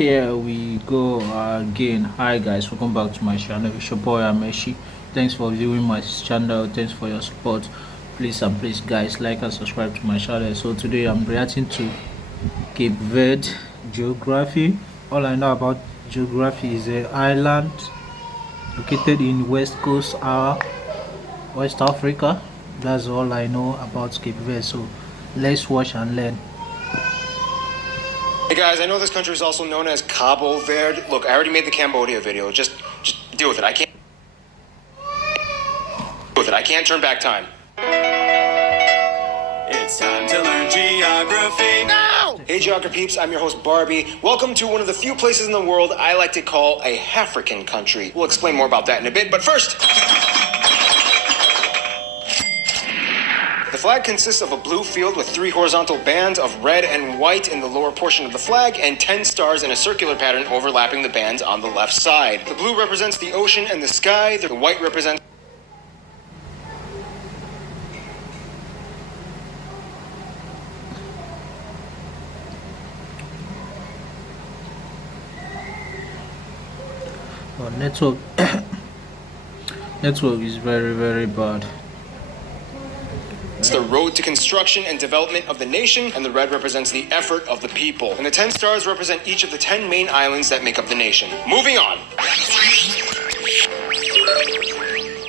Here we go again. Hi guys, welcome back to my channel. It's your boy Ameshi. Thanks for viewing my channel. Thanks for your support. Please and please guys, like and subscribe to my channel. So today I'm reacting to Cape Verde geography. All I know about geography is an island located in West Africa. That's all I know about Cape Verde. So let's watch and learn. Hey guys, I know this country is also known as Cabo Verde. Look, I already made the Cambodia video. Just deal with it. I can't turn back time. It's time to learn geography now! Hey Geography peeps, I'm your host Barbie. Welcome to one of the few places in the world I like to call a African country. We'll explain more about that in a bit, but first... The flag consists of a blue field with 3 horizontal bands of red and white in the lower portion of the flag and 10 stars in a circular pattern overlapping the bands on the left side. The blue represents the ocean and the sky. The white represents Network network is very bad. the road to construction and development of the nation, and the red represents the effort of the people. And the 10 stars represent each of the 10 main islands that make up the nation. Moving on.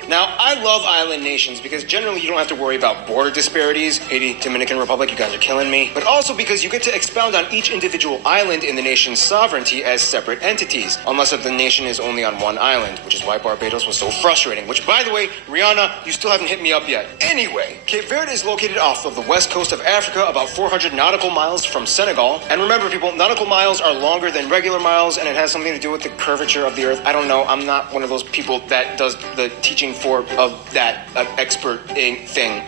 Now, I love island nations because generally you don't have to worry about border disparities. Haiti, Dominican Republic, you guys are killing me. But also because you get to expound on each individual island in the nation's sovereignty as separate entities, unless if the nation is only on one island, which is why Barbados was so frustrating. Which, by the way, Rihanna, you still haven't hit me up yet. Anyway, Cape Verde is located off of the west coast of Africa, about 400 nautical miles from Senegal. And remember, people, nautical miles are longer than regular miles, and it has something to do with the curvature of the earth. I don't know. I'm not one of those people that does the teaching of that expert thing.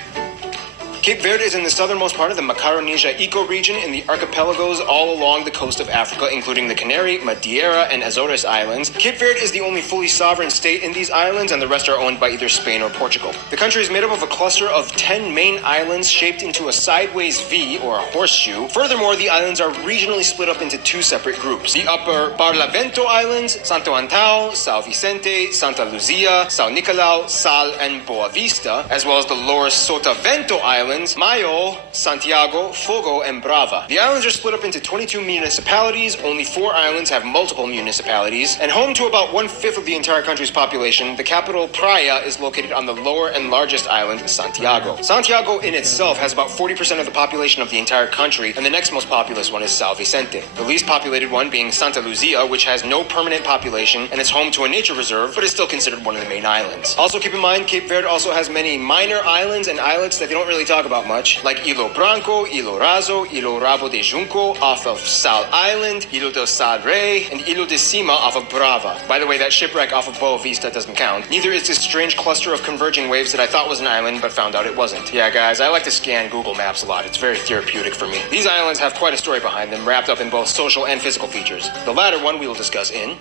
Cape Verde is in the southernmost part of the Macaronesia ecoregion in the archipelagos all along the coast of Africa, including the Canary, Madeira, and Azores Islands. Cape Verde is the only fully sovereign state in these islands, and the rest are owned by either Spain or Portugal. The country is made up of a cluster of 10 main islands shaped into a sideways V, or a horseshoe. Furthermore, the islands are regionally split up into 2 separate groups. The upper Barlavento Islands, Santo Antão, São Vicente, Santa Luzia, São Nicolau, Sal, and Boa Vista, as well as the lower Sotavento Islands, Mayo, Santiago, Fogo, and Brava. The islands are split up into 22 municipalities. Only 4 islands have multiple municipalities. And home to about 1/5 of the entire country's population, the capital, Praia, is located on the lower and largest island, Santiago. Santiago in itself has about 40% of the population of the entire country, and the next most populous one is São Vicente. The least populated one being Santa Luzia, which has no permanent population and is home to a nature reserve, but is still considered one of the main islands. Also keep in mind, Cape Verde also has many minor islands and islets that they don't really talk about much, like Ilo Branco, Ilo Raso, Ilo Rabo de Junco off of Sal Island, Ilo del Sal Rey, and Ilo de Cima off of Brava. By the way, that shipwreck off of Boa Vista doesn't count. Neither is this strange cluster of converging waves that I thought was an island, but found out it wasn't. Yeah, guys, I like to scan Google Maps a lot. It's very therapeutic for me. These islands have quite a story behind them, wrapped up in both social and physical features. The latter one we will discuss in...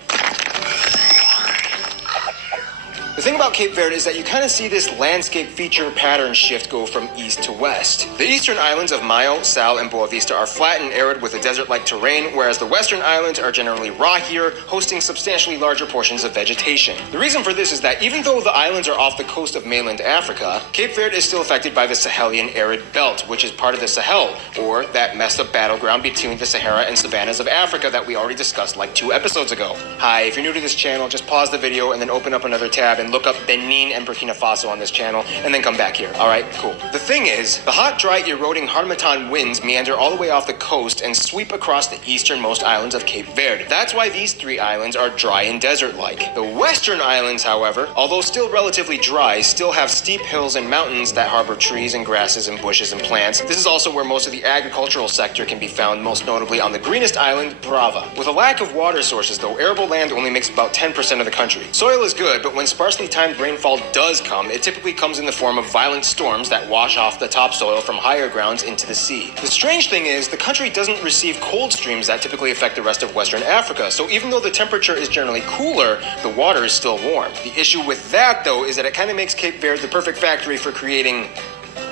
The thing about Cape Verde is that you kind of see this landscape feature pattern shift go from east to west. The eastern islands of Mayo, Sal, and Boa Vista are flat and arid with a desert-like terrain, whereas the western islands are generally rockier, hosting substantially larger portions of vegetation. The reason for this is that even though the islands are off the coast of mainland Africa, Cape Verde is still affected by the Sahelian arid belt, which is part of the Sahel, or that messed up battleground between the Sahara and savannas of Africa that we already discussed like 2 episodes ago. Hi, if you're new to this channel, just pause the video and then open up another tab and look up Benin and Burkina Faso on this channel, and then come back here. Alright, cool. The thing is, the hot, dry, eroding Harmattan winds meander all the way off the coast and sweep across the easternmost islands of Cape Verde. That's why these 3 islands are dry and desert-like. The western islands, however, although still relatively dry, still have steep hills and mountains that harbor trees and grasses and bushes and plants. This is also where most of the agricultural sector can be found, most notably on the greenest island, Brava. With a lack of water sources, though, arable land only makes about 10% of the country. Soil is good, but when sparsely timed rainfall does come, it typically comes in the form of violent storms that wash off the topsoil from higher grounds into the sea. The strange thing is, the country doesn't receive cold streams that typically affect the rest of Western Africa, so even though the temperature is generally cooler, the water is still warm. The issue with that, though, is that it kind of makes Cape Verde the perfect factory for creating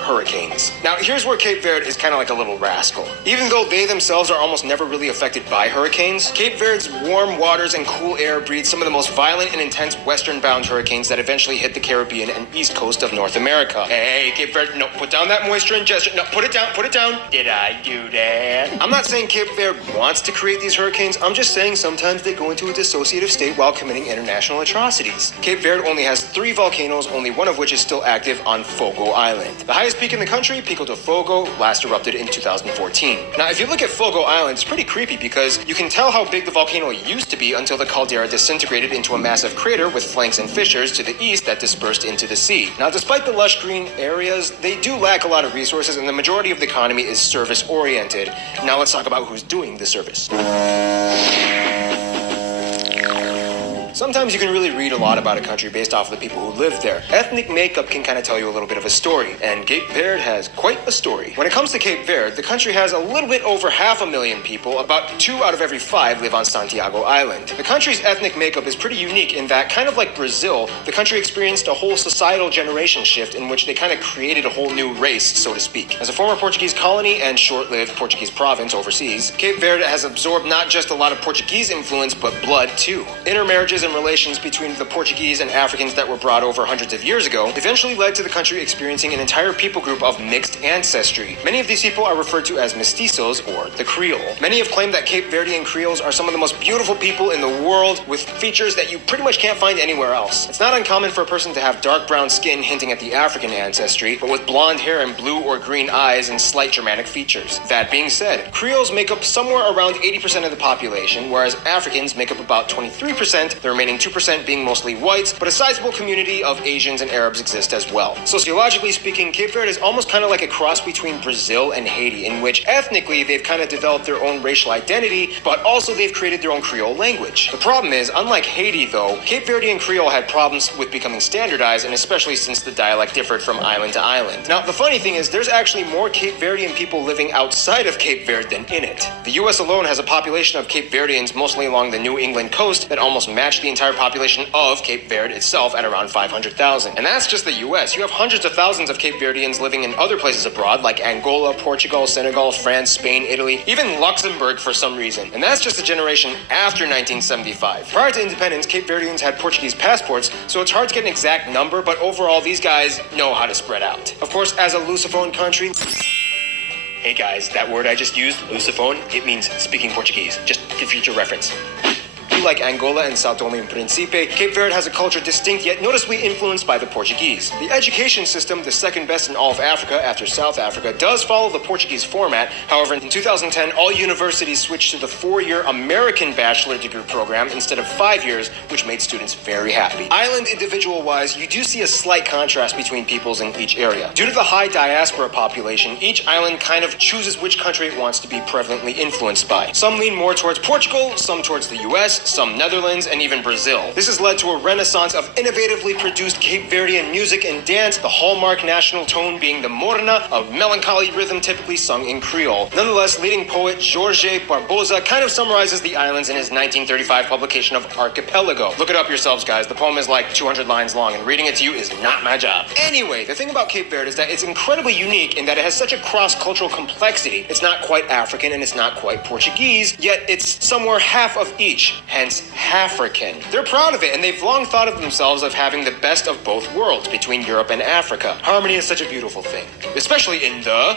hurricanes. Now, here's where Cape Verde is kind of like a little rascal. Even though they themselves are almost never really affected by hurricanes, Cape Verde's warm waters and cool air breed some of the most violent and intense western-bound hurricanes that eventually hit the Caribbean and east coast of North America. Hey, Cape Verde, no, put down that moisture and gesture. No, put it down, put it down. Did I do that? I'm not saying Cape Verde wants to create these hurricanes. I'm just saying sometimes they go into a dissociative state while committing international atrocities. Cape Verde only has 3 volcanoes, only one of which is still active on Fogo Island. The highest peak in the country, Pico de Fogo, last erupted in 2014. Now, if you look at Fogo Island, it's pretty creepy because you can tell how big the volcano used to be until the caldera disintegrated into a massive crater with flanks and fissures to the east that dispersed into the sea. Now, despite the lush green areas, they do lack a lot of resources and the majority of the economy is service-oriented. Now let's talk about who's doing the service. Sometimes you can really read a lot about a country based off of the people who live there. Ethnic makeup can kind of tell you a little bit of a story, and Cape Verde has quite a story. When it comes to Cape Verde, the country has a little bit over 500,000 people. About 2 out of every 5 live on Santiago Island. The country's ethnic makeup is pretty unique in that, kind of like Brazil, the country experienced a whole societal generation shift in which they kind of created a whole new race, so to speak. As a former Portuguese colony and short-lived Portuguese province overseas, Cape Verde has absorbed not just a lot of Portuguese influence, but blood too. Intermarriages and relations between the Portuguese and Africans that were brought over hundreds of years ago eventually led to the country experiencing an entire people group of mixed ancestry. Many of these people are referred to as mestizos or the Creole. Many have claimed that Cape Verdean Creoles are some of the most beautiful people in the world with features that you pretty much can't find anywhere else. It's not uncommon for a person to have dark brown skin hinting at the African ancestry, but with blonde hair and blue or green eyes and slight Germanic features. That being said, Creoles make up somewhere around 80% of the population, whereas Africans make up about 23%, the remaining 2% being mostly whites, but a sizable community of Asians and Arabs exist as well. Sociologically speaking, Cape Verde is almost kind of like a cross between Brazil and Haiti, in which ethnically they've kind of developed their own racial identity, but also they've created their own Creole language. The problem is, unlike Haiti though, Cape Verdean Creole had problems with becoming standardized, and especially since the dialect differed from island to island. Now, the funny thing is, there's actually more Cape Verdean people living outside of Cape Verde than in it. The US alone has a population of Cape Verdeans mostly along the New England coast that almost match the entire population of Cape Verde itself at around 500,000. And that's just the US. You have hundreds of thousands of Cape Verdeans living in other places abroad like Angola, Portugal, Senegal, France, Spain, Italy, even Luxembourg for some reason. And that's just a generation after 1975. Prior to independence, Cape Verdeans had Portuguese passports, so it's hard to get an exact number, but overall these guys know how to spread out. Of course, as a Lusophone country, hey guys, that word I just used, Lusophone, it means speaking Portuguese, just for future reference. Like Angola and Sao Tome and Principe, Cape Verde has a culture distinct yet noticeably influenced by the Portuguese. The education system, the second best in all of Africa after South Africa, does follow the Portuguese format. However, in 2010, all universities switched to the 4-year American bachelor degree program instead of 5 years, which made students very happy. Island individual-wise, you do see a slight contrast between peoples in each area. Due to the high diaspora population, each island kind of chooses which country it wants to be prevalently influenced by. Some lean more towards Portugal, some towards the US, some Netherlands, and even Brazil. This has led to a renaissance of innovatively produced Cape Verdean music and dance, the hallmark national tone being the morna, a melancholy rhythm typically sung in Creole. Nonetheless, leading poet Jorge Barbosa kind of summarizes the islands in his 1935 publication of Archipelago. Look it up yourselves, guys. The poem is like 200 lines long, and reading it to you is not my job. Anyway, the thing about Cape Verde is that it's incredibly unique in that it has such a cross-cultural complexity. It's not quite African and it's not quite Portuguese, yet it's somewhere half of each, hence African. They're proud of it, and they've long thought of themselves of having the best of both worlds between Europe and Africa. Harmony is such a beautiful thing, especially in the...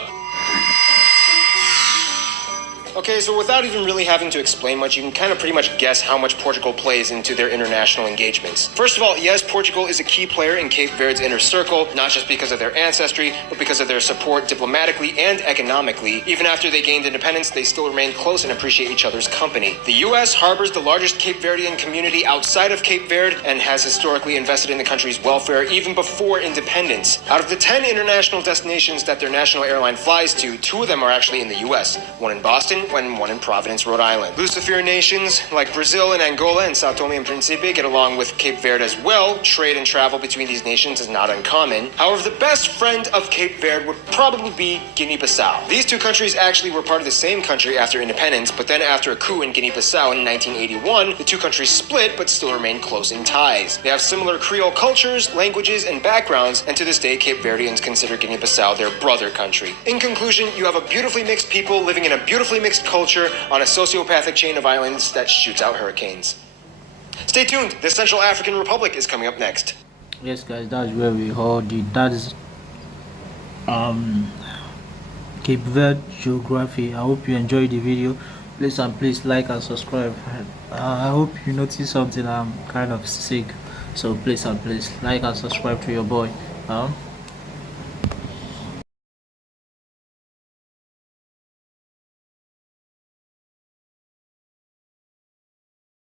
Okay, so without even really having to explain much, you can kind of pretty much guess how much Portugal plays into their international engagements. First of all, yes, Portugal is a key player in Cape Verde's inner circle, not just because of their ancestry, but because of their support diplomatically and economically. Even after they gained independence, they still remain close and appreciate each other's company. The US harbors the largest Cape Verdean community outside of Cape Verde and has historically invested in the country's welfare even before independence. Out of the 10 international destinations that their national airline flies to, 2 of them are actually in the US, one in Boston and one in Providence, Rhode Island. Lucifer nations like Brazil and Angola and Sao Tome and Principe get along with Cape Verde as well. Trade and travel between these nations is not uncommon. However, the best friend of Cape Verde would probably be Guinea-Bissau. These two countries actually were part of the same country after independence, but then after a coup in Guinea-Bissau in 1981, the two countries split but still remain close in ties. They have similar Creole cultures, languages, and backgrounds, and to this day, Cape Verdeans consider Guinea-Bissau their brother country. In conclusion, you have a beautifully mixed people living in a beautifully mixed culture on a sociopathic chain of islands that shoots out hurricanes. Stay tuned, the Central African Republic is coming up next. Yes, guys, that's where we hold it. That is Cape Verde geography. I hope you enjoyed the video. Please and please like and subscribe. I hope you notice something. I'm kind of sick, so please and please like and subscribe to your boy.